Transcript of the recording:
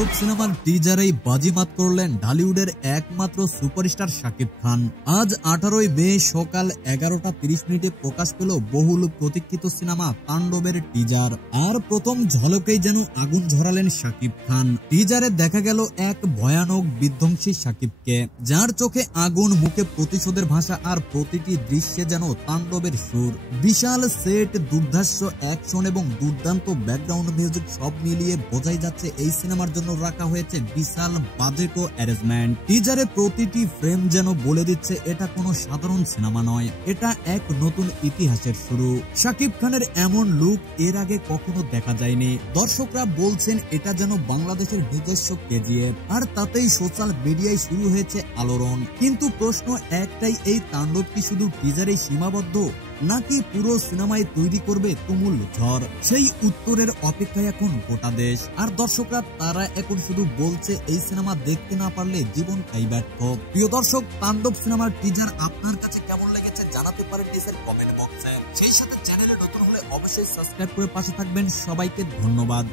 তাণ্ডব সিনেমার টিজারেই বাজিমাত করলেন ঢালিউডের একমাত্র সুপারস্টার শাকিব খান। আজ 18 মে সকাল 11:30 প্রকাশ পেল বহুল প্রতীক্ষিত সিনেমা তাণ্ডবের টিজার। আর প্রথম ঝলকেই যেন আগুন ঝরালেন শাকিব খান। টিজারে দেখা গেল এক ভয়ানক বিধ্বংসী শাকিবকে, যার চোখে আগুন, মুখে প্রতিশোধের ভাষা, আর প্রতিটি দৃশ্যে যেন তাণ্ডবের সুর। বিশাল সেট, দুর্ধর্ষ অ্যাকশন এবং দুর্দান্ত ব্যাকগ্রাউন্ড মিউজিক সব মিলিয়ে বোঝাই যাচ্ছে এই সিনেমার জন্য রাখা হয়েছে বিশাল বাজেট ও অ্যারেঞ্জমেন্ট। টিজারে প্রতিটি ফ্রেম যেন বলে দিচ্ছে এটা কোনো সাধারণ সিনেমা নয়, এটা এক নতুন ইতিহাসের শুরু। শাকিব খানের এমন লুক এর আগে কখনো দেখা যায়নি। দর্শকরা বলছেন এটা যেন বাংলাদেশের নিজস্ব কেজিএফ, আর তাতেই সোশ্যাল মিডিয়ায় শুরু হয়েছে আলোড়ন। কিন্তু প্রশ্ন একটাই, এই তাণ্ডব কি শুধু টিজারেই সীমাবদ্ধ, নাকি পুরো সিনেমায় তৈরি করবে তুমুল ঝড়? সেই উত্তরের অপেক্ষায় এখন গোটা দেশ। আর দর্শকরা তারা এখন শুধু বলছে এই সিনেমা দেখতে না পারলে জীবনটাই ব্যর্থ। প্রিয় দর্শক, তাণ্ডব সিনেমার টিজার আপনার কাছে কেমন লেগেছে জানাতে পারেন নিচের কমেন্ট বক্সে। সেই সাথে চ্যানেলে নতুন হলে অবশ্যই সাবস্ক্রাইব করে পাশে থাকবেন। সবাইকে ধন্যবাদ।